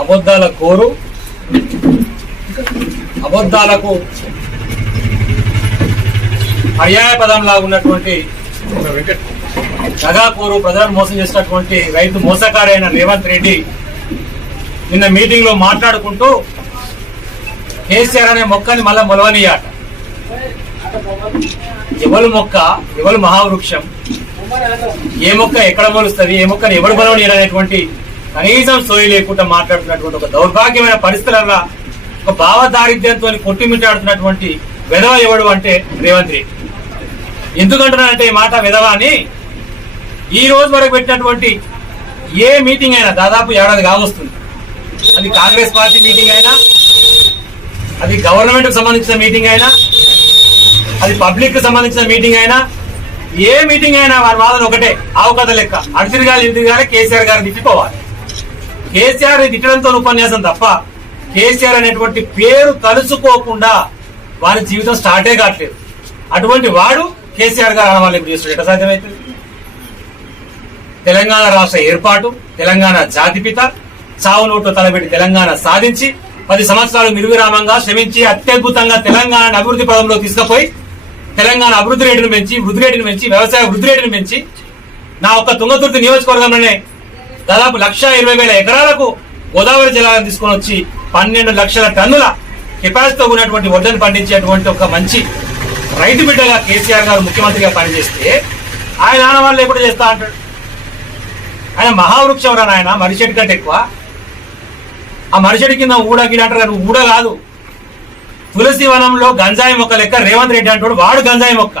అబద్ధాల కోరు అబద్ధాలకు పర్యాయ పదంలా ఉన్నటువంటి నగాకూరు ప్రజలను మోసం చేసినటువంటి రైతు మోసకారి అయిన రేవంత్ రెడ్డి నిన్న మీటింగ్లో మాట్లాడుకుంటూ కేసీఆర్ అనే మొక్కని మళ్ళా మొలవనియాట. ఎవరు మొక్క ఎవరు మహావృక్షం ఏ మొక్క ఎక్కడ మొలుస్తుంది ఏ మొక్కని ఎవరు బలవనీయాలి అనేటువంటి కనీసం సోయి లేకుండా మాట్లాడుతున్నటువంటి ఒక దౌర్భాగ్యమైన పరిస్థితులలో ఒక భావ దారిద్ర్యంతో కొట్టిమిట్టాడుతున్నటువంటి విధవ ఎవడు అంటే రేవంత్ రెడ్డి. ఎందుకంటున్నానంటే ఈ మాట విధవ అని? ఈ రోజు వరకు పెట్టినటువంటి ఏ మీటింగ్ అయినా దాదాపు ఏడాది కావస్తుంది. అది కాంగ్రెస్ పార్టీ మీటింగ్ అయినా అది గవర్నమెంట్కి సంబంధించిన మీటింగ్ అయినా అది పబ్లిక్కి సంబంధించిన మీటింగ్ అయినా ఏ మీటింగ్ అయినా వారి వాదన ఒకటే అవకథ లెక్క. అడిసిరిగాలి ఇంటిగానే కేసీఆర్ గారు తిట్టుకోవాలి కేసీఆర్ తిట్టడంతో ఉపన్యాసం తప్ప కేసీఆర్ అనేటువంటి పేరు కలుసుకోకుండా వారి జీవితం స్టార్టే కావట్లేదు. అటువంటి వాడు కేసీఆర్ గారు అనవాలి ఇప్పుడు చేస్తాడు ఎట్లా సాధ్యమవుతుంది తెలంగాణ రాష్ట్ర ఏర్పాటు తెలంగాణ జాతిపిత చావు నోటు తలబెట్టి తెలంగాణ సాధించి పది సంవత్సరాలు నిర్విరామంగా శ్రమించి అత్యద్భుతంగా తెలంగాణ అభివృద్ధి పదంలో తీసుకుపోయి తెలంగాణ అభివృద్ధి రేటును పెంచి వృద్ధి రేటును పెంచి వ్యవసాయ వృద్ధి రేటును పెంచి నా ఒక్క తుంగతుర్తి నియోజకవర్గంలోనే దాదాపు లక్ష ఇరవై వేల ఎకరాలకు గోదావరి జలాలను తీసుకొని వచ్చి పన్నెండు లక్షల టన్నుల కెపాసిటీతో ఉన్నటువంటి వడ్లను పండించేటువంటి ఒక మంచి రైతు బిడ్డగా కేసీఆర్ గారు ముఖ్యమంత్రిగా పనిచేస్తే ఆయన నాన్న వాళ్ళు ఎప్పుడు చేస్తా అంటాడు? ఆయన మహావృక్షం రా నాయన మరిచెట్టు కంటే ఎక్కువ. ఆ మరిచెట్టు కింద ఊడ గిడ అంటారు ఊడ కాదు. తులసి వనంలో గంజాయి మొక్క లెక్క రేవంత్ రెడ్డి అంటాడు వాడు గంజాయి మొక్క.